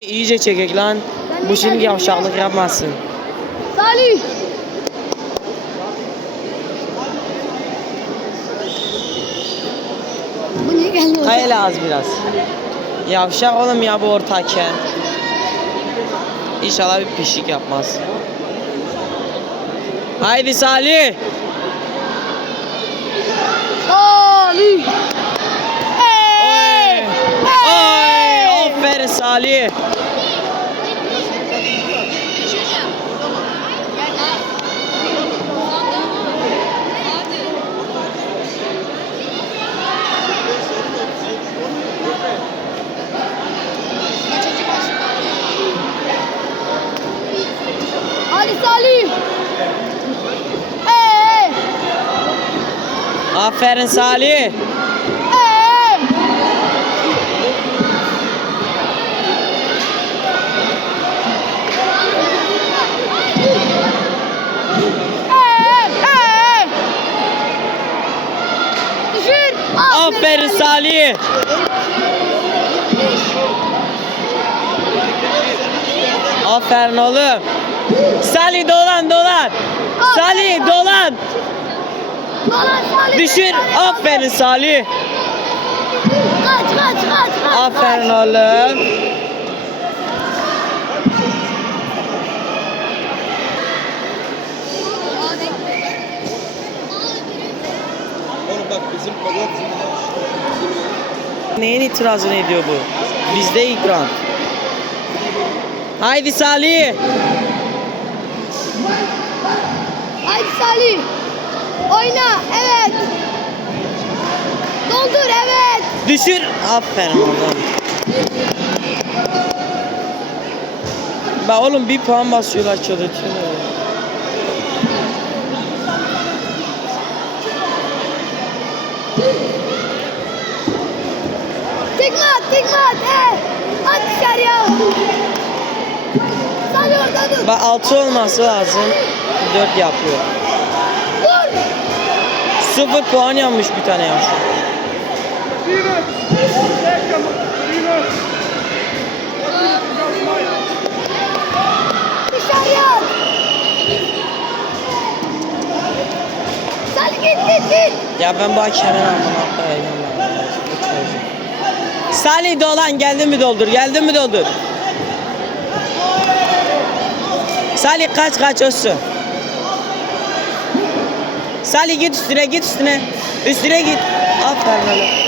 İyice çekek lan. Bu şimdi yavşaklık yapmasın. Salih. Bu niye geldi? Kayla az biraz. Yavşak oğlum ya bu ortaken. İnşallah bir pişik yapmaz. Haydi. Salih. Salih. Hadi Salih. Hey. Aferin Salih. Aferin Salih. Aferin oğlum. Salih dolan dolan. Salih dolan. Düşür. Aferin Salih. Kaç kaç kaç kaç. Aferin oğlum. Oğlum bak bizim kavak Neyin itirazını ediyor bu? Bizde ikram. Haydi Salih. Haydi Salih. Oyna. Evet. Doldur evet. Düşür. Aferin oğlum. Bak oğlum bir puan basıyorlar çalışıyorlar. ya. Tekme at tekme at. Evet. At dışarıya. Salih orada dur. Bak 6 olması lazım. 4 yapıyor. Dur. 0 puan yanmış bir tane yanlış. Dışarıya at. Salih git git git. Ya ben bu hakemin amına koyayım. lan. Bu çocuk. Salih dolan geldi mi doldur geldi mi doldur. Salih kaç kaç olsun. Salih git üstüne git üstüne. Üstüne git. Aferin oğlum.